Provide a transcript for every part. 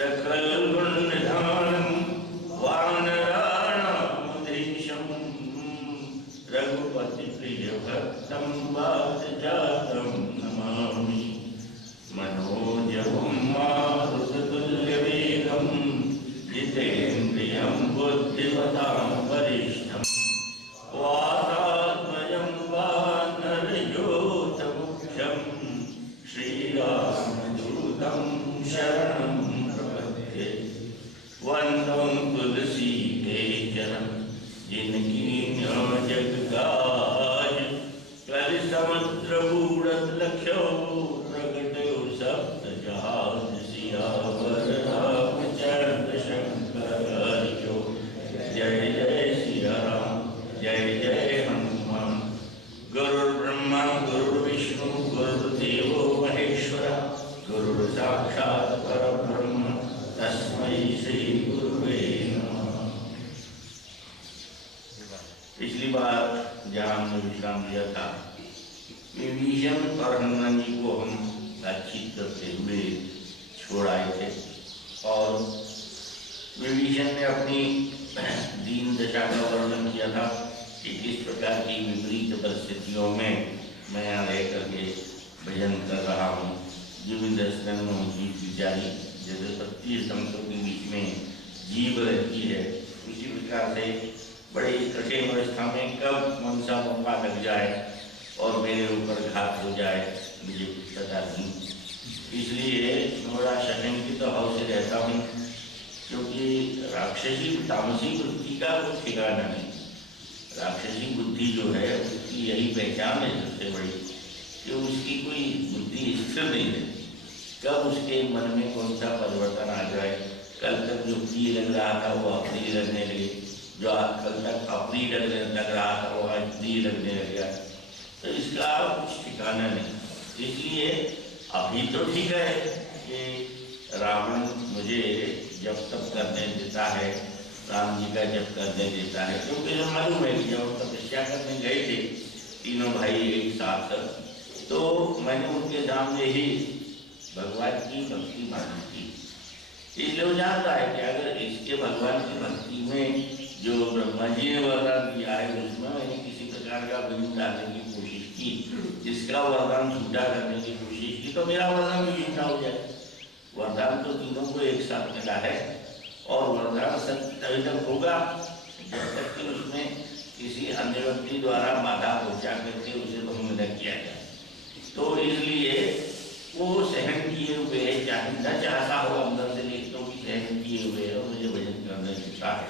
सकल गुण निधानम वानराणामधीशम रघुपति प्रिय भक्तम वात जातम नमामि मनोजवम मारुततुल्य वेगम जितेन्द्रियं बुद्धिमतां वरिष्ठम वातात्मजं वानरयोधमुख्यं श्रीरामदूतं शरणं प्रपद्ये। वन्दं तुलसीकेशनं जिनकी जग गाय कलि समुद्र बूढ़त लख्यो प्रगटयो सप्त जहाज सियावर रामचंद्र शंकर जो। जय जय सिया राम जय जय हनुमान। गुरुर्ब्रह्मा गुरुर्विष्णु गुरुर्देवो महेश्वर गुरुर् साक्षात् परब्रह्म तस्मै श्री गुरुवे नमः। पिछली बार जहाँ हमने विश्राम लिया था, विभीषण और हनुमान जी को हम बातचीत करते हुए छोड़ आए थे और विभीषण ने अपनी दीन दशा का वर्णन किया था कि किस प्रकार की विपरीत परिस्थितियों में मैं यहाँ रह करके भजन कर रहा हूँ। जीव दर्शन जीव विचारी जैसे 32 संतों के बीच में जीव रहती है, उसी प्रकार से बड़े कठिन अवस्था में कब मनसा मौका लग जाए और मेरे ऊपर घात हो जाए मुझे कुछ पता नहीं। इसलिए थोड़ा शंकित भाव से रहता हूँ, क्योंकि राक्षसी तामसी वृत्ति का कुछ ठिकाना नहीं। राक्षसी बुद्धि जो है उसकी यही पहचान है सबसे बड़ी कि उसकी कोई बुद्धि स्थिर नहीं है। कब उसके मन में कौन सा परिवर्तन आ जाए। कल तक जो प्रिय लग रहा था वो अप्रिय लगने लगे, जो कल तक अप्रिय लग रहा था वो आज प्रिय लगने लग गया। तो इसका कुछ ठिकाना नहीं। इसलिए अभी तो ठीक है कि रावण मुझे जब तब करने देता है, राम जी का जब करने देता है, क्योंकि जो मालूम है कि जब तपस्या करने गए थे तीनों भाई एक साथ, तो मैंने उनके सामने ही भगवान की भक्ति मानी थी। इसलिए वो जानता है कि अगर इसके भगवान की भक्ति में जो ब्रह्मा जी ने वरदान दिया है उसमें मैंने किसी प्रकार का बिंदु डालने की कोशिश की, जिसका वरदान झूठा करने की कोशिश की, तो मेरा वरदान भी झूठा हो जाए। वरदान तो तीनों को एक साथ मिला है और वरदान सत्य तभी तक होगा जब तक कि उसमें किसी अन्य व्यक्ति द्वारा बाधा पहुंचा करके उसे भंग न किया जाए। तो इसलिए वो सहन किए हुए है, चाहे न चाहता हो अंदर से लेकिन भी सहन किए हुए है और मुझे भजन करने देता है।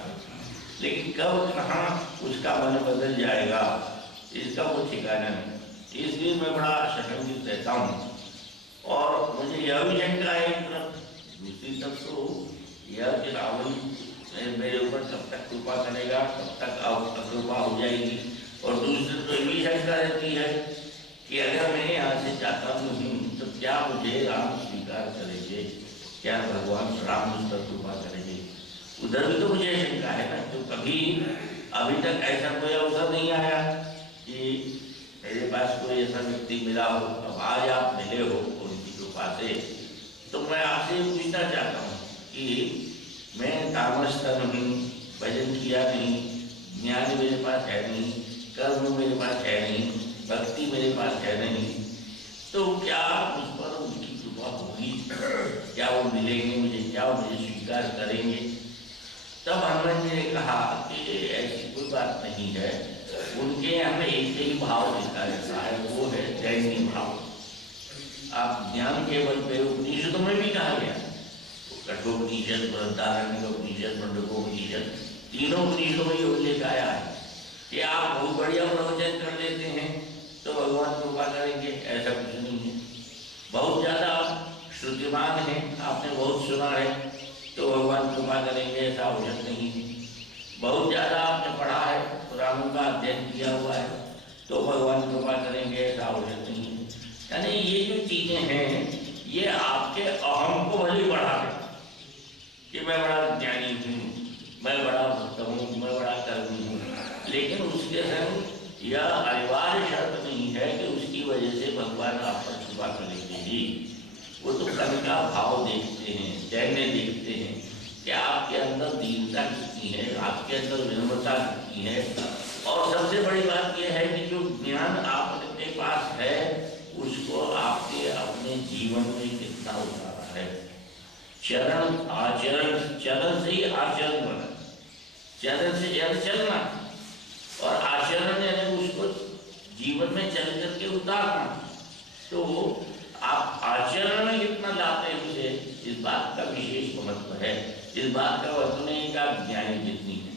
लेकिन कब कहाँ उसका मन बदल जाएगा इसका वो ठिकाना नहीं। इसलिए मैं बड़ा शंकित रहता हूँ और मुझे यह भी शंका है एक तरफ, दूसरी तरफ तो यह कि रावण मेरे ऊपर कब तक कृपा करेगा, कब तक अकृपा हो जाएगी। और दूसरी तो ये भी शंका रहती है कि अगर मैं यहाँ से जाता हूँ तो क्या मुझे राम स्वीकार करेंगे, क्या भगवान राम मुझ पर कृपा करेंगे। उधर भी तो मुझे शंका है ना, तो कभी अभी तक ऐसा कोई अवसर नहीं आया कि मेरे पास कोई ऐसा व्यक्ति मिला हो। अब आज आप मिले हो उनकी कृपा से, तो मैं आपसे पूछना चाहता हूँ कि मैं तामसतन हूँ, भजन किया नहीं, ज्ञान मेरे पास है नहीं, कर्म मेरे पास है नहीं, भक्ति मेरे पास है नहीं, तो क्या मुझ पर उनकी कृपा होगी? क्या वो मिलेंगे मुझे, क्या वो मुझे स्वीकार करेंगे? तब हनुमान जी ने कहा कि ऐसी कोई बात नहीं है, उनके यहाँ में एक ही भाव दिखा रहता है, वो है दैन्य भाव। आप ज्ञान के बल पे उपनिषदों में भी कहा गया, कठोपनिषद, बृहदारण्यकोपनिषद, मुंडकोपनिषद, तीनों उपनिषदों में ये उल्लेख आया है कि आप बहुत बढ़िया प्रवचन कर लेते हैं तो भगवान कृपा करेंगे, ऐसा कुछ नहीं है। बहुत ज्यादा श्रुतिमान है, आपने बहुत सुना है तो भगवान कृपा करेंगे, ऐसा आवश्यक नहीं है। बहुत ज्यादा आपने पढ़ा है, पुराणों का अध्ययन किया हुआ है तो भगवान कृपा करेंगे, ऐसा आवश्यक नहीं है। यानी ये जो चीजें हैं ये आपके अहम को भले बढ़ा है कि मैं बड़ा ज्ञानी हूँ, मैं बड़ा भक्त हूँ, मैं बड़ा कर्मी हूँ, लेकिन उसके संग यह अनिवार्य शर्त नहीं है कि उसकी वजह से भगवान भगवान आप पर कृपा करेंगे ही। वो तो कर्म का भाव देखते हैं, चैन्य देखते हैं कि आपके अंदर दीनता कितनी है, आपके अंदर विनम्रता कितनी है। और सबसे बड़ी बात यह है कि जो ज्ञान आपके पास है उसको आपके अपने जीवन में कितना उतारा है। चरण आचरण, चरण से ही आचरण बना, चरण से जल चलना और आचरण यानी उसको जीवन में चल करके उतारना। तो आप आचरण में कितना लाते हैं उसे, इस बात का विशेष महत्व है। इस बात का अर्थ नहीं कि आप ज्ञानी कितनी है,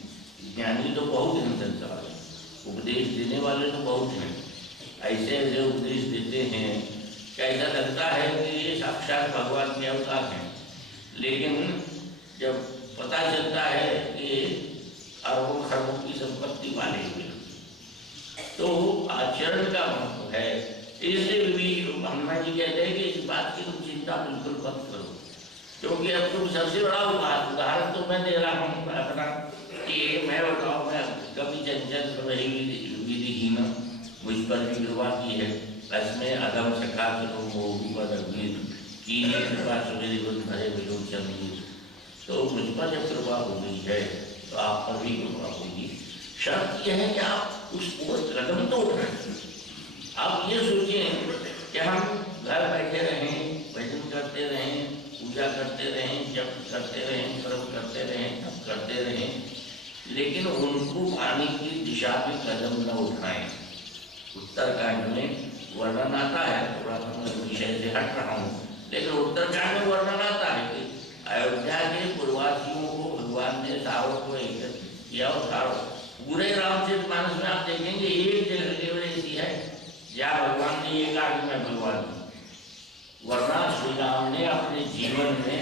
ज्ञानी तो बहुत हैं संसार में, उपदेश देने वाले तो बहुत हैं। ऐसे ऐसे उपदेश देते हैं कि ऐसा लगता है कि ये साक्षात भगवान के अवतार हैं, लेकिन जब पता चलता है कि अरबों खरबों की संपत्ति वाले हुए, तो आचरण का महत्व है। इसलिए भी हनुमान जी कहते हैं कि इस बात की तुम चिंता बिल्कुल मत करो, क्योंकि अब तुम सबसे बड़ा उदाहरण तो मैं दे रहा हूँ अपना कि मैं बताओ, मैं कभी चंचल रही विधिहीन, मुझ पर भी कृपा की है। इसमें अधम सखा की कृपा सुमेरी भरे विलोचन, तो मुझ पर जब कृपा हो गई है तो आप पर भी कृपा होगी। शर्त यह है कि आप उस कदम तो उठाएं। आप ये सोचें कि हम घर बैठे रहें, भजन करते रहें, पूजा करते रहें, जप करते रहें, कर्म करते रहें, तप करते रहें, लेकिन उनको पाने की दिशा में कदम न उठाएं। उत्तरकांड में वर्णन आता है, थोड़ा मैं विषय से हट रहा हूँ, लेकिन उत्तरकांड में वर्णन आता है कि अयोध्या के पूर्ववासियों को भगवान ने सारों को एकत्रित किया और सारों पूरे रामचरितमानस में आप देखेंगे एक जगह केवल ऐसी है जहाँ भगवान ने ये कहा कि मैं भगवान हूँ। वरना श्री राम ने अपने जीवन में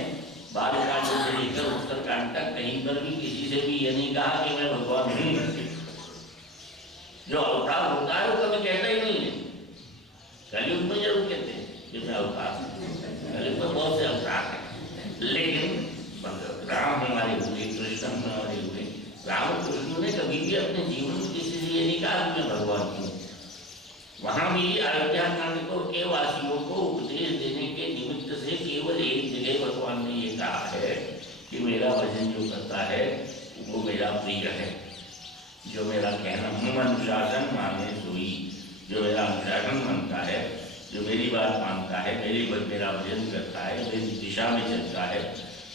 बालकांड से लेकर उत्तरकांड तक कहीं पर भी किसी से भी ये नहीं कहा कि मैं भगवान हूँ। जो अवतार होता है वो कभी कहता ही नहीं है। कलयुग में जरूर कहते हैं कि मैं अवतार हूँ, कलयुग में बहुत से अवतार हैं, लेकिन राम हमारे हुए, कृष्ण हमारे हुए, राम कृष्ण ने कभी भी अपने जीवन में किसी से ये नहीं कहा कि मैं भगवान हूँ। वहाँ भी अयोध्या कांड को के वासियों को उपदेश देने के निमित्त से केवल एक जगह भगवान ने ये कहा है कि मेरा भजन जो करता है वो मेरा प्रिय है, जो मेरा कहना मुँह अनुशासन माने सोई, जो मेरा अनुशासन मानता है, जो मेरी बात मानता है, मेरा भजन करता है, मेरी दिशा में चलता है।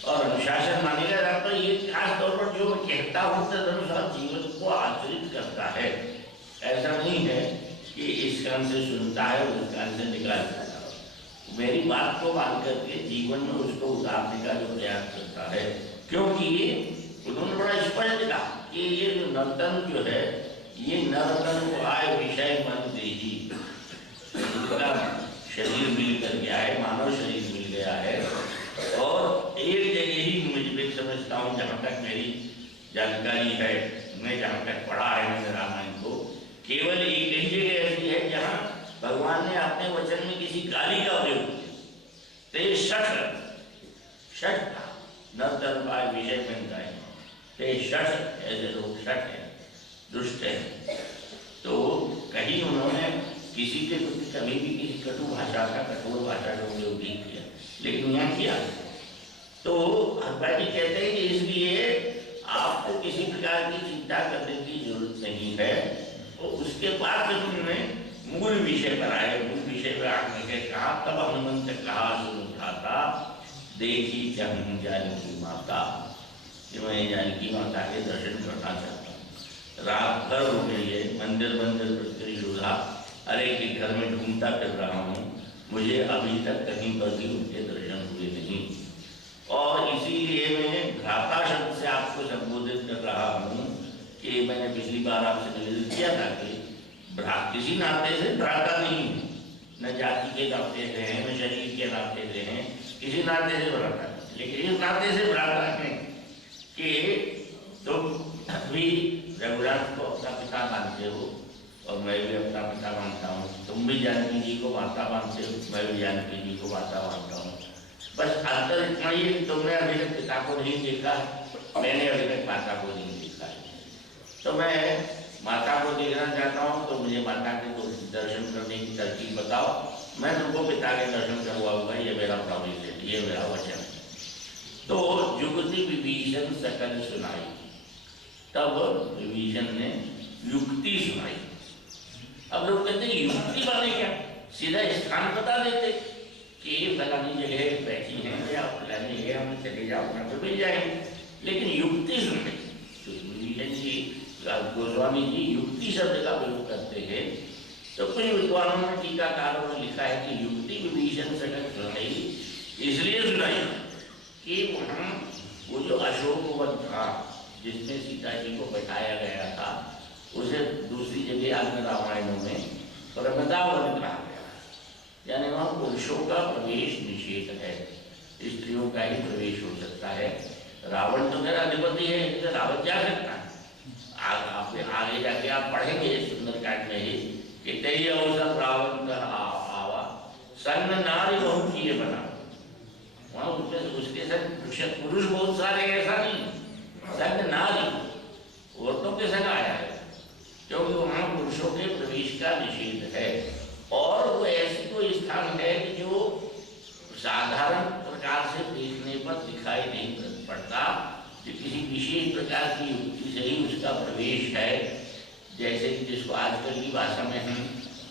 और अनुशासन मानेगा तो ये खास तौर पर जो कहता हूँ तदनुसार जीवन को आचरित करता है। ऐसा नहीं है कि इस कान से सुनता है और उस कान से निकाल देता है। मेरी बात को मान करके जीवन में उसको उतारने का जो प्रयास करता है, क्योंकि उन्होंने बड़ा स्पष्ट कहा कि ये जो नर्तन जो है ये नर्तन को आए विषय मन देही, जिनका शरीर मिल कर गया है, मानव शरीर मिल गया है, और एक जगह ही मुझे समझता हूँ जहाँ तक मेरी जानकारी है, मैं जहाँ तक पढ़ा है मैंने रामायण को, केवल एक ही जगह ऐसी है जहाँ भगवान ने अपने वचन में किसी गाली का प्रयोग किया। षठ नर्तन पाए विषय बन जाए, ते षठ ऐसे लोग षठ है, दुष्ट है। तो कहीं उन्होंने किसी के प्रति कभी भी किसी कटु भाषा का, कठोर भाषा का उपयोग नहीं किया, लेकिन यहाँ किया। तो हनुमान जी कहते हैं कि इसलिए आपको किसी प्रकार की चिंता करने की जरूरत नहीं है। और उसके बाद जब उन्होंने मूल विषय पर आए, मूल विषय पर आने के कहा, तब हनुमंत कहा सुन उठाता देखी जन जानकी माता, कि मैं जानकी माता के दर्शन करना चाहता हूँ। रात भर हो गई है, मंदिर प्रति अरे के घर में ढूंढता फिर रहा हूँ, मुझे अभी तक कहीं पर भी उनके दर्शन हुए नहीं। और इसीलिए मैं भ्राता शब्द से आपको संबोधित कर रहा हूँ कि मैंने पिछली बार आपसे निवेदन किया था कि किसी नाते से भ्राता नहीं, न जाति के नाते से हैं, न शरीर के नाते से हैं, किसी नाते से भ्राता नहीं, लेकिन इस नाते से भ्राता है कि तुम भी रघुनाथ को अपना पिता मानते हो और मैं भी अपना पिता मानता हूँ, तुम भी जानकी जी को माता मानते हो, मैं भी जानकी जी को माता मानता हूँ। बस अंतर इतना ही कि तुमने अभी तक पिता को नहीं देखा, मैंने अभी तक माता को नहीं देखा। तो मैं माता को देखना चाहता हूँ, तो मुझे माता के दर्शन करने की तरकीब बताओ। मैं तुमको पिता के दर्शन करवाऊंगा, ये मेरा प्रॉमिस है, ये मेरा वचन है। तो युक्ति विभीषण सकल सुनाई, तब विभीषण ने युक्ति सुनाई। अब लोग कहते हैं युक्ति माने क्या, सीधा स्थान बता देते कि फलानी जगह बैठी हैं या फलानी जगह हम चले जाओ, वहाँ पर मिल जाएंगे, लेकिन युक्ति सुनाई। तो विभीषण जी, गोस्वामी जी युक्ति शब्द का प्रयोग करते हैं। तो कुछ विद्वानों ने, टीकाकारों ने लिखा है कि युक्ति विभीषण सकल सुनाई इसलिए सुनाई कि वहाँ वो जो अशोक वन था जिसमें सीता जी को बैठाया गया था, उसे दूसरी जगह अन्य रामायणों में वृंदावन कहा गया, यानी वहाँ पुरुषों का प्रवेश निषेध है, स्त्रियों का ही प्रवेश हो सकता है। रावण तो मेरा अधिपति है, इसलिए रावण जा सकता है। आगे जाके आप पढ़ेंगे सुंदरकांड में ही कि तेरी अवसर रावण का आवा सन्न नारी बहुत किए बना, वहाँ उसके संग पुरुष बहुत सारे, ऐसा नहीं, सन्न नारी औरतों के संग आया है, क्योंकि वहाँ पुरुषों के प्रवेश का निषेध है। और वो ऐसी कोई स्थान है कि जो साधारण प्रकार से देखने पर दिखाई नहीं पड़ता, कि किसी विशेष प्रकार की युक्ति से ही उसका प्रवेश है। जैसे कि जिसको आजकल की भाषा में हम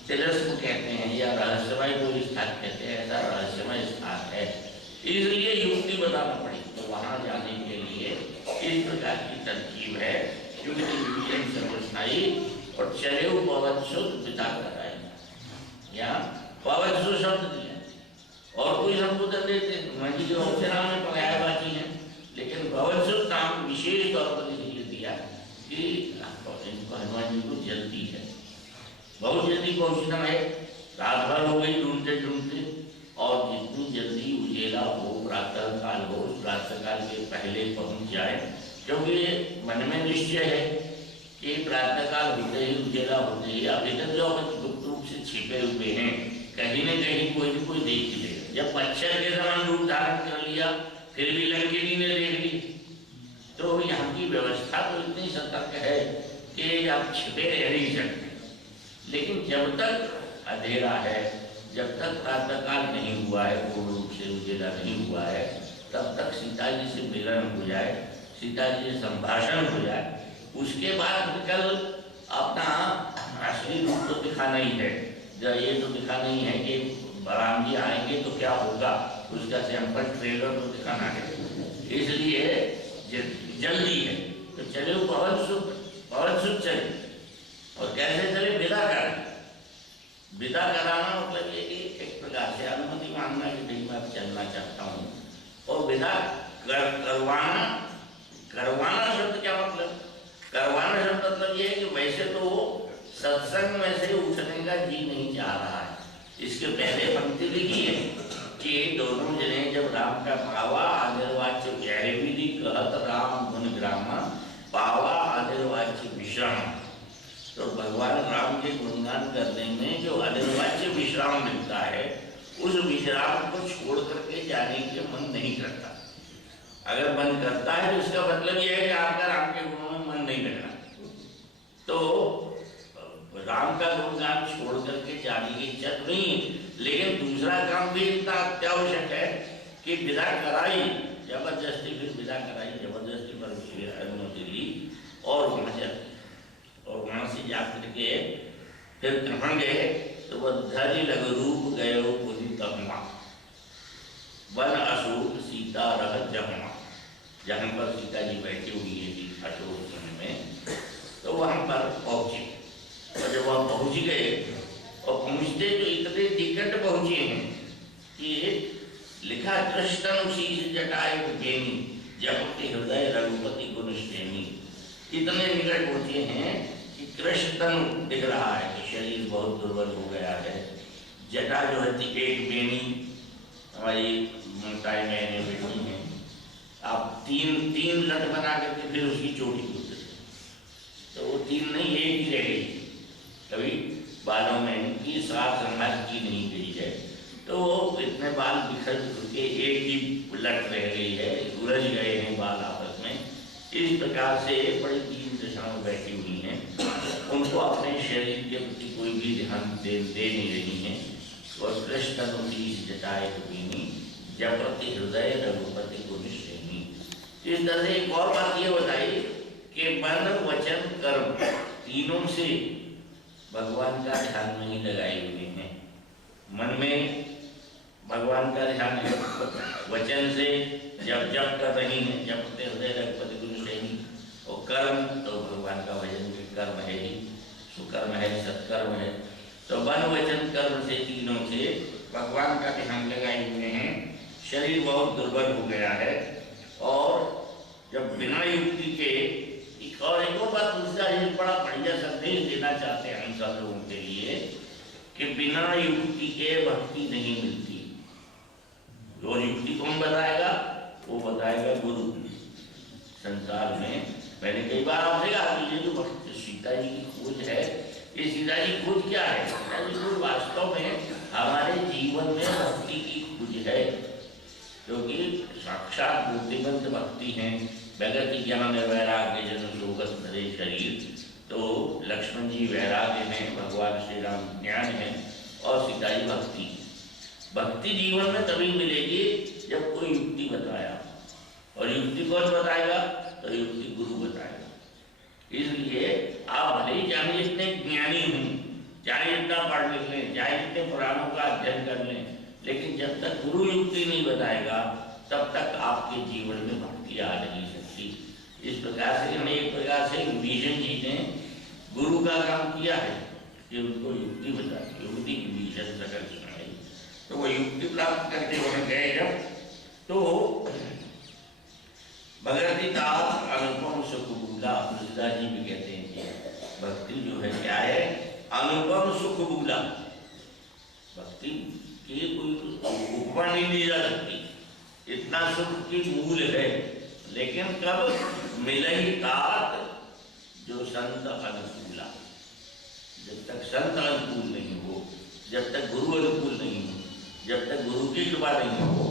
तिलस्म कहते हैं या रहस्यमय कोई स्थान कहते हैं, ऐसा रहस्यमय स्थान है, इसलिए युक्ति बताना पड़ी। तो वहाँ जाने के लिए इस प्रकार की तरकीब है, क्योंकि विभीषण सर्वस्नाई और चले पवन शुद्ध पिता कराए, यहाँ पवन शुद्ध शब्द दिया और कोई संबोधन देते मंडी जो अवसरा में पर्यायवाची है, लेकिन पवन शुद्ध नाम विशेष तौर पर इसलिए दिया कि हनुमान जी को जल्दी है, बहुत जल्दी पहुंचना है, रात भर हो गई ढूंढते ढूंढते, और जितनी जल्दी उजेला हो, प्रातः काल हो, प्रातः काल के पहले पहुंच जाए, क्योंकि मन में निश्चय है कि प्रातः काल होते ही उजेला होते ही अभी तक जो गुप्त रूप से छिपे हुए हैं, कहीं न कहीं कोई न कोई देख ही लेगा। जब मच्छर के समान रूप धारण कर लिया फिर भी लंकिनी ने देख ली, तो यहाँ की व्यवस्था तो इतनी सतर्क है कि आप छिपे रह नहीं सकते। लेकिन जब तक अंधेरा है, जब तक प्रातःकाल नहीं हुआ है, पूर्ण रूप से उजेला नहीं हुआ है, तब तक सीता जी से मिलन हो जाए, सीता जी से संभाषण हो जाए, उसके बाद कल अपना असली रूप तो दिखाना ही है। जब ये तो दिखाना ही है कि बलराम जी आएंगे तो क्या होगा, उसका सैंपल ट्रेलर तो दिखाना है, इसलिए जल्दी है। तो चले पवन सुख चले, और कैसे चले, विदा कर, विदा कराना मतलब ये कि एक प्रकार से अनुमति मांगना कि नहीं मैं चलना चाहता हूँ, और विदा करवाना। करवाना शब्द क्या मतलब, करवाना शब्द मतलब ये है कि वैसे तो सत्संग में से उठने का जी नहीं चाह रहा है। इसके पहले पंक्ति लिखी है कि दोनों जने जब राम का पावा आदिर्वाच्य गहरे विधि कहत राम गुण ग्रामा पावा आदिर्वाच्य विश्राम। तो भगवान राम के गुणगान करने में जो आदिर्वाच्य विश्राम मिलता है, उस विश्राम को छोड़ करके जाने के मन नहीं करता। अगर मन करता है तो इसका मतलब यह है कि आपका राम के गुणों में मन नहीं लगना। तो राम का गुणगान छोड़ करके जाने की इच्छा नहीं, लेकिन दूसरा काम भी इतना अत्यावश्यक है कि विदा कराई, जबरदस्ती फिर विदा कराई, जबरदस्ती पर अनुमति ली, और वहां से जा करके फिर कहाँ गए, तो बद्धरी लघु रूप गयो पुरी तपमा वन अशोक सीता रह जमा, जहाँ पर सीता जी बैठी हुई है अशोक वन में, तो वहां पर पहुंचे। और जब वहाँ पहुँच गए, और पहुँचते तो इतने निकट पहुँचे हैं कि लिखा कृष्ण शीश जटाए बेनी जपति हृदय रघुपति गुण श्रेणी। इतने निकट पहुँचे हैं कि कृष्ण दिख रहा है कि शरीर बहुत दुर्बल हो गया है, जटा जो है एक बेनी हमारी ममताएं मैंने बैठी हैं, आप तीन लट बना करके फिर उसकी चोटी होते, तो वो तीन नहीं एक ही रह गई। कभी बालों में की साफ संभाल की नहीं गई है, तो वो इतने बाल बिखर के एक ही लट रह गई है, उलझ गए हैं बाल आपस में। इस प्रकार से बड़ी दीन दशा में बैठी हुई हैं, उनको अपने शरीर के प्रति कोई भी ध्यान दे नहीं रही हैं। वह कृष्ण नुतीस जटाए कपीनी जपति हृदय रघुपति गुण श्रेणी। इस तरह से एक और बात ये बताई कि मन वचन कर्म तीनों से भगवान का ध्यान नहीं लगाए हुए हैं। मन में भगवान का ध्यान है, वचन से जब जप कर रही हैं जपते हृदय रघुपति गुण श्रेणी, और कर्म तो भगवान का भजन भी कर्म है ही, सुकर्म है, सत्कर्म है। तो मन वचन कर्म से तीनों से भगवान का ध्यान लगाए हुए हैं। शरीर बहुत दुर्बल हो गया है, और जब बिना युक्ति के एक और बात दूसरा बड़ा बढ़िया संदेश देना चाहते हैं हम सब लोगों के लिए कि बिना युक्ति के भक्ति नहीं मिलती। जो युक्ति कौन बताएगा? वो बताएगा गुरु। संसार में मैंने कई बार आपसे कहा कि ये जो भक्त सीता जी की खोज है, ये सीता जी खोज क्या है? सीता जी खोज वास्तव में हमारे जीवन में भक्ति की खोज है, क्योंकि साक्षात बुद्धिमंत भक्ति हैं। भगत ज्ञान वैराग्य जन लोकस धरे शरीर, तो लक्ष्मण जी वैराग्य हैं, भगवान श्री राम ज्ञान है, और सीता जी भक्ति। भक्ति जीवन में तभी मिलेगी जब कोई युक्ति बताया, और युक्ति कौन बताएगा? तो युक्ति गुरु बताएगा। इसलिए आप भले ही चाहे जितने ज्ञानी हूँ, चाहे जितना पढ़ लिख लें, चाहे जितने पुराणों का अध्ययन कर लें, लेकिन जब तक गुरु युक्ति नहीं बताएगा तब तक आपके जीवन में भक्ति आ नहीं सकती। इस प्रकार से अनेक प्रकार से विभीषण जी ने गुरु का काम किया है कि उनको युक्ति बताई, युक्ति विभीषण सकल सुनाई। तो वो युक्ति प्राप्त करके वहां गए जब, तो भगवती दास अनुपम सुख बूला, तुलसीदास जी भी कहते हैं कि भक्ति जो है क्या है? अनुपम सुख बूला। भक्ति की कोई उपमा नहीं दी जा सकती, इतना सुख की मूल है। लेकिन कब मिलई तात जो संत अनुकूला। जब तक संत अनुकूल नहीं हो, जब तक गुरु अनुकूल नहीं हो, जब तक गुरु की कृपा नहीं हो,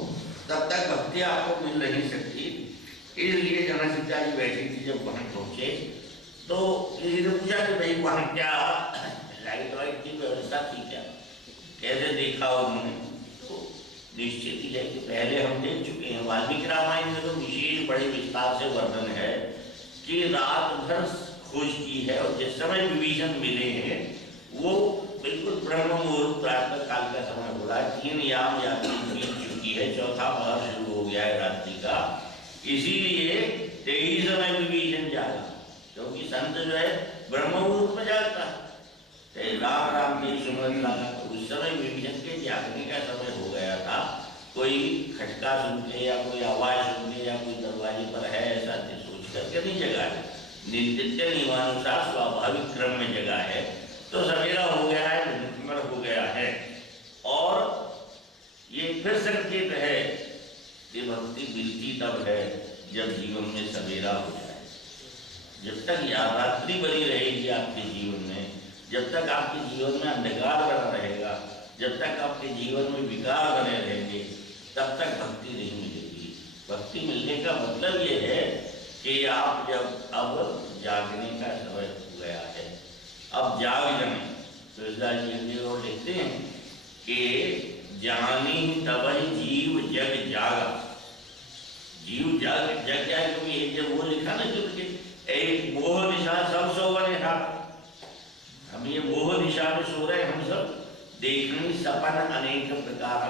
तब तक भक्ति आपको मिल नहीं सकती। इसलिए जहाँ सीता जी बैठी थी, जब वहाँ पहुँचे तो किसी ने पूछा कि भाई वहाँ क्या लाइट वाइट की व्यवस्था थी क्या, कैसे देखा उन्होंने? तो निश्चित ही है कि पहले हम देख चुके हैं, वाल्मीकि रामायण में तो विशेष बड़े विस्तार से वर्णन है कि रात भर खोज की है, और जिस समय विभीषण मिले हैं वो बिल्कुल ब्रह्म मुहूर्त प्रातः काल का समय हो रहा है, 3 याम यात्री बीत चुकी है, चौथा पहर शुरू हो गया है रात्रि का। इसीलिए 23 समय विभीषण जागा, क्योंकि संत जो है ब्रह्म मुहूर्त में जागता है। राम राम की सुमन लगा, तो उस समय विभीषण के जागने का समय हो गया था। कोई खटका सुन के या कोई आवाज सुन के या कोई दरवाजे पर है ऐसा सोच करके नहीं जगा है, नित्य नियमानुसार स्वाभाविक क्रम में जगा है। तो सवेरा हो गया है, धूमर हो गया है, और ये फिर संकेत है कि भक्ति मिलती तब है जब जीवन में सवेरा हो जाए। जब तक रात्रि बनी रहेगी आपके जीवन में, जब तक आपके जीवन में अंधकार बना रहेगा, जब तक आपके जीवन में विकार बने रहेंगे, तब तक भक्ति नहीं मिलेगी। भक्ति मिलने का मतलब ये है कि आप जब अब जागने का समय हो गया है, अब जाग जाए। तुलसीदास जी और लिखते हैं कि जानी तबहि जीव जग जागा। जीव जग जग जाए, क्योंकि एक जब वो लिखा ना कि एक मोह निशा सब सोवने था, हम ये मोह निशा में सो रहे, हम सब देखनी सपन अनेक प्रकार।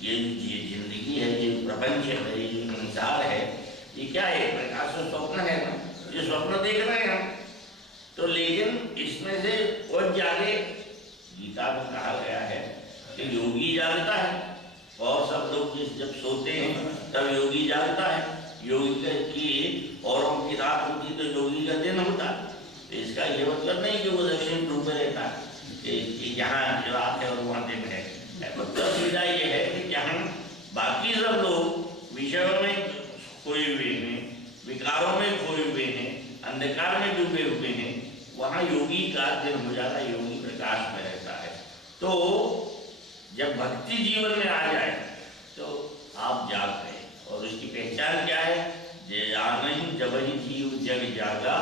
ये जिंदगी है, ये प्रपंच है, ये संसार है, ये क्या है? प्रकाश स्वप्न है ना, ये स्वप्न देख रहे हैं हम। तो लेकिन इसमें से और जागे, गीता में कहा गया है कि योगी जागता है, और सब लोग जब सोते हैं तब योगी जागता है। योगी की औरों की रात होती तो योगी का दिन होता है। तो इसका ये मतलब नहीं कि वो दक्षिण ध्रुव में रहता है कि यहाँ रात है और वहाँ दिन है। मतलब सीधा ये है कि जहाँ बाकी सब लोग विषयों में खोए हुए हैं, विकारों में खोए हुए हैं, अंधकार में डूबे हुए हैं, वहाँ योगी का दिन हो जाता है, योगी प्रकाश में रहता है। तो जब भक्ति जीवन में आ जाए तो आप जाग गए, और उसकी पहचान क्या है? जानहि जबहि जीव जग जागा,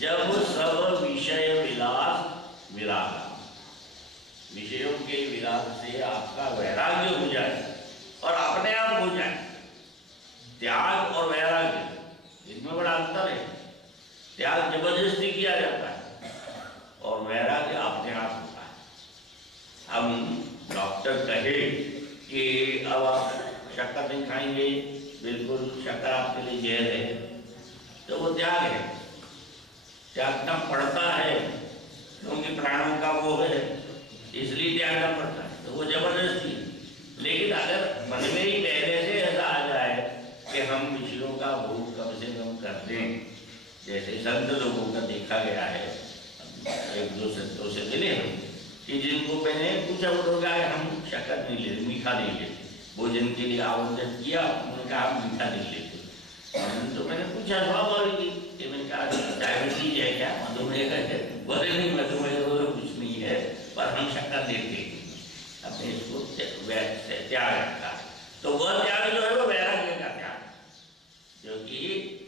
जब सब विषय विलास विरागा। विषयों के विलास विलास से आपका वैराग्य हो जाए और अपने आप हो जाए। त्याग और वैराग्य इनमें बड़ा अंतर है। त्याग जबरदस्ती किया जाता है और वैराग्य अपने आप होता है। हम डॉक्टर कहे कि अब आप शक्कर नहीं खाएंगे, बिल्कुल शक्कर आपके लिए जहर है, तो वो त्याग है। त्यागना पड़ता है क्योंकि प्राणों का वो है, इसलिए त्यागना पड़ता है, तो वो जबरदस्ती। लेकिन अगर मन में ही पहले से ऐसा आ जाए कि हम विषयों का भोग कम से कम कर दें, जैसे संत लोगों का देखा गया है, एक दो संतों से मिले हम कि जिनको मैंने पूछा, वो लोग आए हम शक्कर नहीं लेते, मीठा नहीं लेते, भोजन के लिए आमंत्रित किया, उन्होंने कहा हम मीठा नहीं लेते। तो मैंने पूछा स्वाभाविक कि मैंने कहा डायबिटीज है क्या, मधुमेह है? बोले नहीं, मधुमेह कुछ नहीं है, पर हम शक्कर लेते अपने इसको त्याग रखा है। तो वह त्याग जो है वो वैराग्य का त्याग, जो कि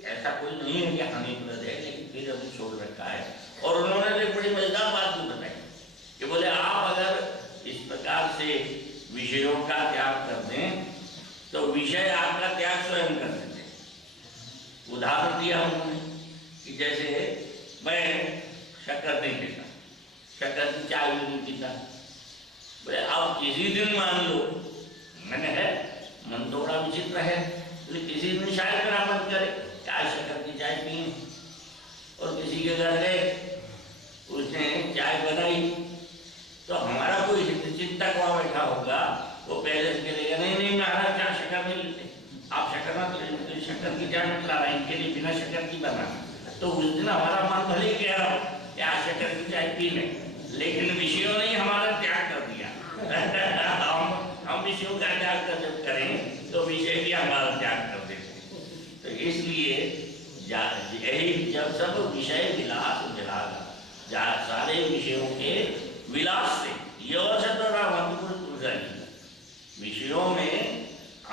ऐसा कोई नहीं है कि हानिप्रद है, लेकिन फिर अभी छोड़ रखा है। और उन्होंने एक बड़ी मजेदार बात भी बताई कि बोले आप अगर इस प्रकार से विषयों का त्याग कर दें तो विषय आपका त्याग स्वयं कर देते। उदाहरण दिया उन्होंने कि जैसे मैं शक्कर नहीं पीता, शक्कर की चाय भी नहीं पीता। बोले अब किसी दिन मान लो मैंने है, मन थोड़ा विचित्र है, किसी दिन शायद मेरा मन करे चाय शक्कर की चाय पिए, और किसी के घर गए, उसने चाय बनाई, तो हमारा कोई चिंतक वहाँ बैठा होगा, वो पहले से कहेगा नहीं नहीं महाराज चाय शक्कर नहीं लेते, आप शक्कर मत लेते, शक्कर की चाय मत ला रहा, इनके लिए बिना शक्कर की बना। तो उस दिन हमारा मन भले ही कह रहा हो कि आज शक्कर की चाय पी लें, लेकिन विषयों ने हमारा त्याग कर दिया। हम विषयों का त्याग करें तो विषय भी हमारा त्याग कर देते। तो इसलिए यही जब सब विषय विलास विरागा, सारे विषयों के विलास से विषयों में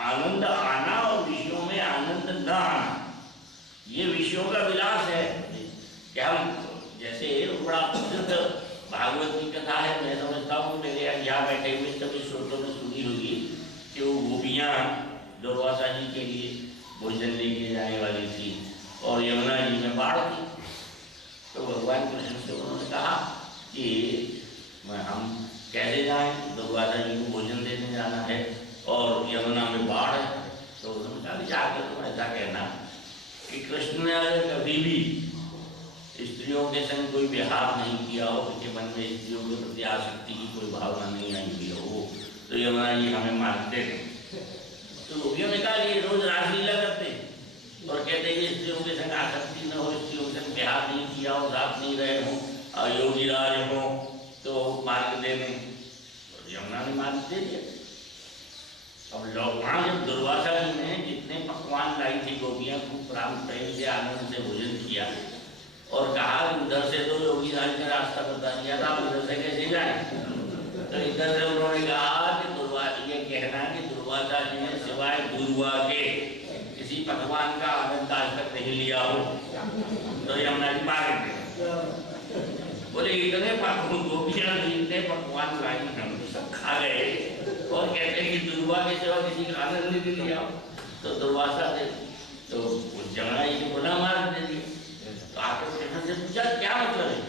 आनंद आना और विषयों में आनंद न आना, ये विषयों का विलास है। कि हम जैसे बड़ा प्रसिद्ध भागवत की कथा है, मैं समझता हूँ मेरे यहाँ बैठे हुए सभी श्रोतों ने सुनी होगी कि वो गोपियाँ दुर्वासा जी के लिए भोजन लेके जाने वाली थी और यमुना जी में बाढ़ थी। तो भगवान कृष्ण से उन्होंने कहा कि हम कैसे जाएं, दुर्वासा जी को भोजन देने जाना है और यमुना में बाढ़ है। तो उन्होंने कहा जाकर तुम ऐसा कहना कि कृष्ण ने अगर कभी भी स्त्रियों के संग कोई विहार नहीं किया हो, उनके मन में स्त्रियों के प्रति आसक्ति की कोई भावना नहीं आई हुई हो, तो यमुना जी हमें मारते थे। तो गोपियों ने कहा ये रोज रासलीला करते और कहते हैं स्त्रियों के संग आसक्ति न हो, स्त्रियों के संग विहार नहीं किया हो, साथ नहीं रहे हो, योगी राज हो तो मार देने। तो यमुना ने मार दे दिया। अब लोग वहाँ जब दुर्वासा जी ने जितने पकवान लाई थी, गोपियाँ खूब प्राण प्रेम से आनंद से भोजन किया और कहा उधर से तो योगी राज का रास्ता बता दिया था, उधर से कैसे जाए। तो इधर से उन्होंने कहा कि ये कहना कि दुर्वासा जी ने सिवाय दुर्वा के किसी पकवान का आनंद आज तक नहीं लिया हो, तो यमुना जी मार देते। बोले इतने गोपियाँ इतने पकवान लाई हम सब खा गए और कहते हैं कि दुर्वा के सिवा किसी का आनंद नहीं लिया। तो दुर्वासा ने तो यमुना जी को बोला मार दे दिया। तो आकर कृष्ण से पूछा क्या मतलब है?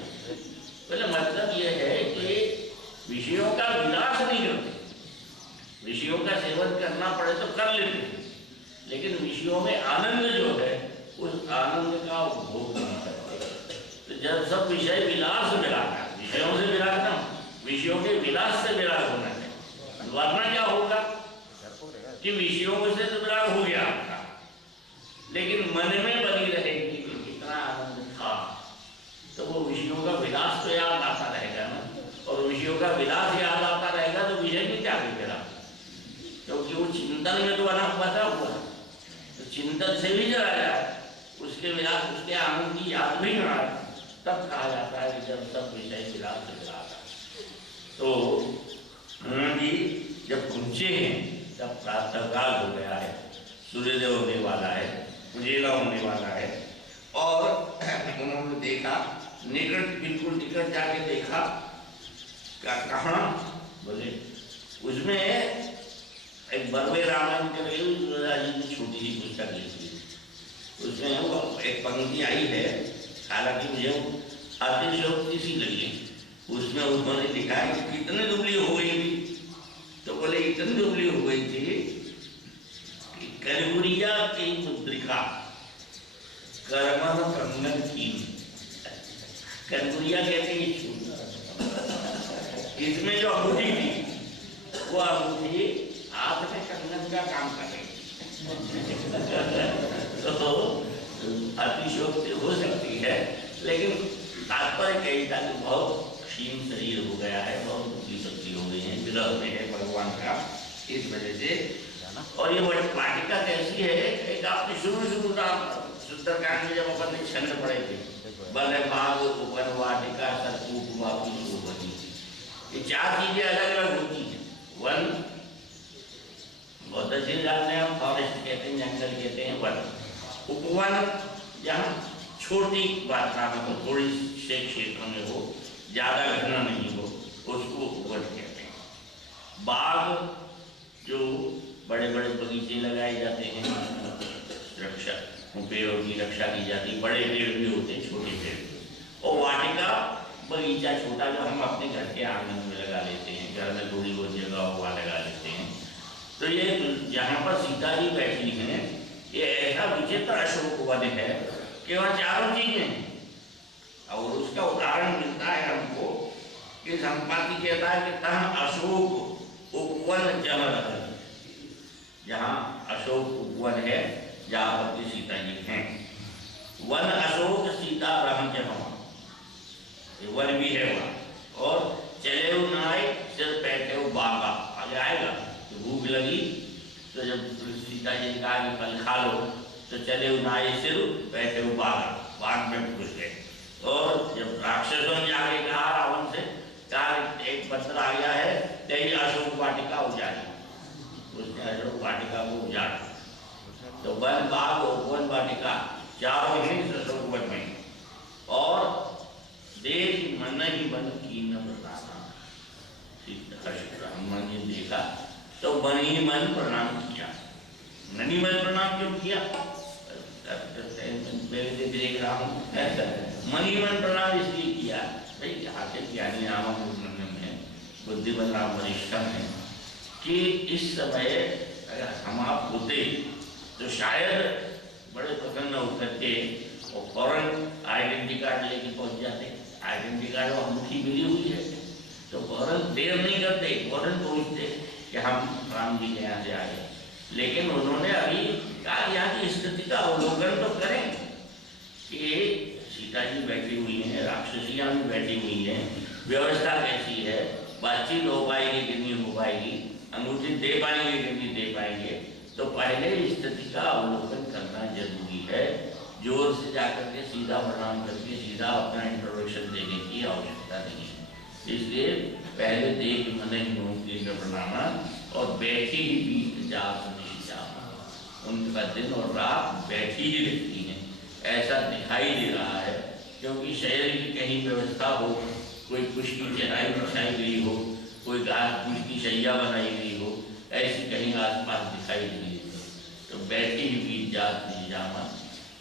बोले मतलब ये है कि विषयों का विलास नहीं करते, विषयों का सेवन करना पड़े तो कर लेते, लेकिन विषयों में आनंद जो है उस आनंद का उपभोग नहीं करते। तो जब सब विषय विलास विरागा, विषयों से विरागना, विषयों के विलास से विराग होना है, वरना क्या होगा कि विषयों से तो विराग हो गया आपका, लेकिन मन में बनी रहेगी कितना आनंद था, तो वो विषयों का विलास तो याद आता रहेगा ना, और विषयों का विलास याद आता रहेगा तो विषय में क्या बिगड़ा, क्योंकि वो चिंतन में तो बना बचा हुआ, तो चिंतन से भी चला जाए, उसके विलास उसके आनंद की याद भी ना आए, तब कहा जाता है कि जब सब विषय विलास से विलास। तो जी जब पहुंचे हैं तब प्रातःकाल हो गया है, सूर्योदय होने वाला है, उजेला होने वाला है, और उन्होंने देखा निकट, बिल्कुल निकट जाके देखा, कहाँ? बोले उसमें एक बरवे रामायण के लिए छोटी सी पुस्तक लिखी, उसमें वो एक पंक्ति आई है, हालांकि मुझे अतिशयोक्ति सी लगी। उसमें उन्होंने लिखा है कि कितने दुबली हो गई थी, तो बोले इतनी दुबली हो गई थी कि कलगुरिया की मुद्रिका कर्मन कंगन की। कलगुरिया कहते हैं इसमें जो अंगूठी थी वो अंगूठी हाथ में कंगन का काम कर रही थी। तो अतिशयोक्ति हो सकती है, लेकिन तात्पर्य कही था कि बहुत क्षीण शरीर हो गया है, बहुत दुखी शक्ति हो गई है, विरह में है भगवान का, इस वजह से। और ये वाटिका कैसी है, एक आपने शुरू सुंदरकांड में जब अपन ने छंद पढ़े थे, बल भाग उपवन वाटिका सरकूप वापी शोभनी, ये चार चीजें अलग अलग होती हैं। वन बहुत अच्छे जानते हैं हम, फॉरेस्ट कहते हैं, जंगल कहते हैं वन। उपवन जहाँ छोटी मात्रा में हो, थोड़ी से क्षेत्र में हो, ज्यादा घना नहीं हो, उसको उपवन कहते हैं। बाग जो बड़े बड़े बगीचे लगाए जाते हैं, रक्षा पेड़ों की रक्षा की जाती है, बड़े पेड़ भी होते हैं, छोटे पेड़ भी। और वाटिका बगीचा छोटा जो हम अपने घर के आंगन में लगा लेते हैं, घर में थोड़ी बहुत जगह हुआ लगा लेते हैं। तो ये यहाँ पर सीता जी बैठी हैं, ये ऐसा विचित्र अशोक वन है कि वहाँ चारों चीजें हैं। और उसका उदाहरण मिलता है हमको कि संपाति कहता है कि तह अशोक उपवन जम रहे, जहाँ अशोक उपवन है, जहाँ पर सीता जी हैं। वन अशोक सीता रह जहाँ, वन भी है वहाँ। और चले नाय सिर बैठे बागा, आगे आएगा तो भूख लगी तो जब सीता जी ने कहा कि फल खा लो, तो चले नाय सिर बैठे बागा, बाग में घुस गए। और जब राक्षसों ने आगे कहा रावण से, कहा एक पत्थर आ गया है, तेरी अशोक वाटिका उजाड़ी, उसने अशोक वाटिका को उजाड़ा। तो वन बाग और वन वाटिका चारों ही अशोक वन में। और देख मन ही मन की न बताना, हनुमान ने देखा तो मन ही मन प्रणाम किया। मन ही मन प्रणाम क्यों किया? देख रहा हूँ, मन ही मन प्रणाम इसलिए किया भाई हाथे ज्ञानी राम में बुद्धिमान राम वरिष्ठम है कि इस समय अगर हम आप होते तो शायद बड़े प्रसन्न होकर के और फौरन आइडेंटिटी कार्ड लेके पहुंच जाते। आइडेंटिटी कार्ड और अंगूठी मिली हुई है तो फौरन देर नहीं करते, फौरन पहुंचते कि हम राम जी के यहाँ से आए। लेकिन उन्होंने अभी कहा यहाँ की स्थिति का अवलोकन तो करें कि सीता जी बैठी हुई हैं, राक्षसियाँ भी बैठी हुई हैं, व्यवस्था कैसी है, बातचीत हो पाएगी कि नहीं हो पाएगी, अंगूठी दे पाएंगे कि नहीं दे पाएंगे। तो पहले स्थिति का अवलोकन करना जरूरी है। जोर से जाकर के सीधा प्रणाम करके सीधा अपना इंट्रोडक्शन देने की आवश्यकता नहीं है। इसलिए पहले देख मन ही प्रणाम और बैठी ही बीत जात नहीं जाना। उनका दिन और रात बैठी ही रहती हैं, ऐसा दिखाई दे रहा है। क्योंकि शहर की कहीं व्यवस्था हो, कोई कुछ की चढ़ाई बिछाई गई हो, कोई घास फूस की शैया बनाई गई हो, ऐसी कहीं आसपास दिखाई नहीं देती। तो बैठी ही बीत जात नहीं जाना।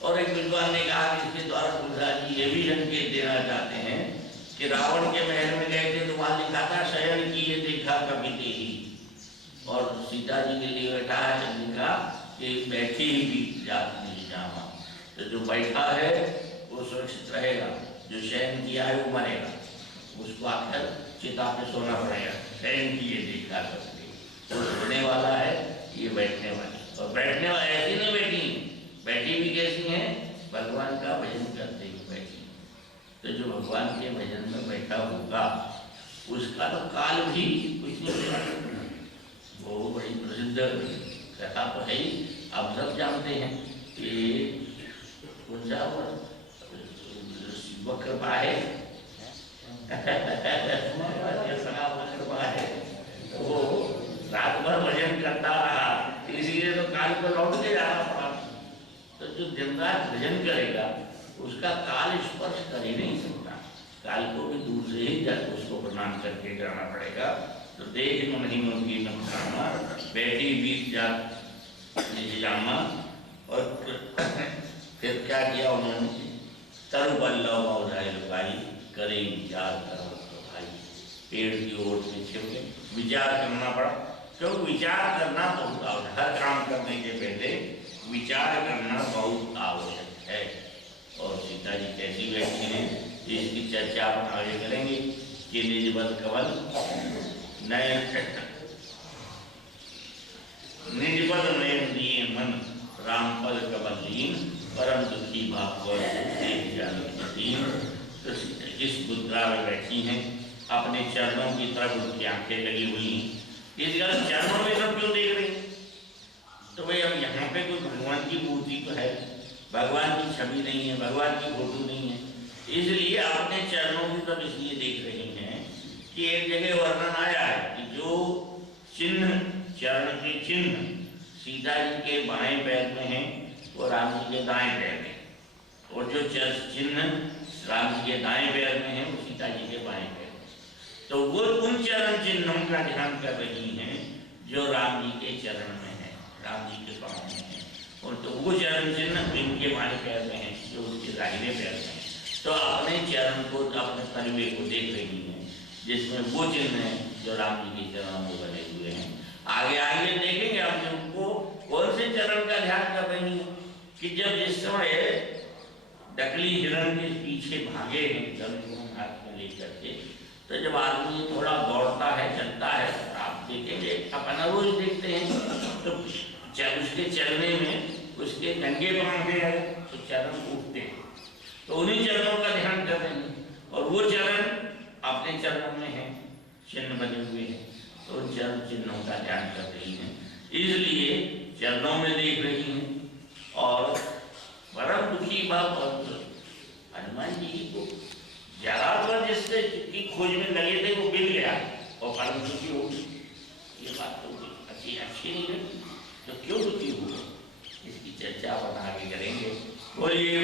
और एक विद्वान ने कहा कि इसके द्वारा तुलसीदास जी ये भी संकेत देना चाहते हैं कि रावण के महल में गए थे तो वहां लिखा था शयन की ये देखा कभी ही, और सीता जी के लिए बैठा है लिखा कि बैठी ही बीत जात नहीं जाना। तो जो बैठा है वो सुरक्षित रहेगा, जो शयन किया है वो मरेगा, उसको आकर चिता पे सोना पड़ेगा। शयन की ये देखा कभी, तो सोने वाला है ये बैठने वाली। और बैठने वाला ऐसी नहीं बैठी भी कैसी हैं, भगवान का भजन करते हुए बैठी। तो जो भगवान के भजन में बैठा होगा उसका तो काल भी कुछ नहीं होगा। वो बड़ी प्रसिद्ध कथा तो है ही, आप सब जानते हैं कि वक्र है वो रात भर भजन करता रहा, इसीलिए तो काल को लौट के जाना पड़ा। तो जो दिन रात भजन करेगा उसका काल स्पर्श कर ही नहीं सकता, काल को भी दूर से ही जाकर उसको प्रणाम करके जाना पड़ेगा। तो देख नहीं उनकी नमकामा बैठी बीत जात निजामा। और फिर क्या किया उन्होंने, तरु बल्लव उधाई लुकाई करे विचार करो तो भाई, पेड़ की ओर से छिप गए। विचार करना पड़ा, क्योंकि विचार करना बहुत आवश्यक, हर काम करने के पहले विचार करना बहुत आवश्यक है। और सीता जी कैसी बैठी हैं इसकी चर्चा हम आगे करेंगे कि निजबल कमल नयन निजबल नयन दिए मन रामपल कमल लीन परम दुखी भाव तो इस मुद्रा में बैठी हैं, अपने चरणों की तरफ उनकी आंखें लगी हुई हैं। इस चरणों में सब क्यों देख रही? तो भाई अब यहाँ पे कोई भगवान की मूर्ति तो है, भगवान की छवि नहीं है, भगवान की फोटो नहीं है, इसलिए अपने चरणों की तरफ इसलिए देख रही हैं कि एक जगह वर्णन आया है कि जो चिन्ह, चरण के चिन्ह सीता जी के बाएं पैर में हैं वो राम जी के दाएं पैर में, और जो चिन्ह राम जी के दाएं पैर में है वो सीता जी के बाएं पैर में। तो वो उन चरण चिन्हों का ध्यान कर रही हैं जो राम जी के चरण में है, राम जी के पाँव में है, और तो वो चरण चिन्ह इनके बाएं पैर में है जो उसके दाहिने पैर में है। तो अपने चरण को, अपने तलवे को देख रही हैं जिसमें वो चिन्ह है जो राम जी के चरणों में बने हुए हैं। आगे आगे देखेंगे हमने उनको कौन से चरण का ध्यान कर रही हैं कि जब जिस समय डकली हिरण के पीछे भागे हैं धनुष हाथ में लेकर के, तो जब आदमी थोड़ा दौड़ता है, चलता है, आप देखेंगे, अपना रोज देखते हैं, तो उसके चलने में उसके नंगे पांव है तो चरण उठते हैं, तो उन्हीं चरणों का ध्यान कर रहे हैं। और वो चरण अपने चरणों में है, चिन्ह बने हुए हैं, तो उन चरण चिन्हों का ध्यान कर रही हैं, इसलिए चरणों में देख रही हैं। और परम दुखी भाव हनुमान जी को ज्यादातर जिससे की खोज में लगे थे वो मिल गया और परम दुखी हो गई। ये बात तो अच्छी नहीं लगी, तो क्यों दुखी हुए इसकी चर्चा अपन आगे करेंगे। बोलिए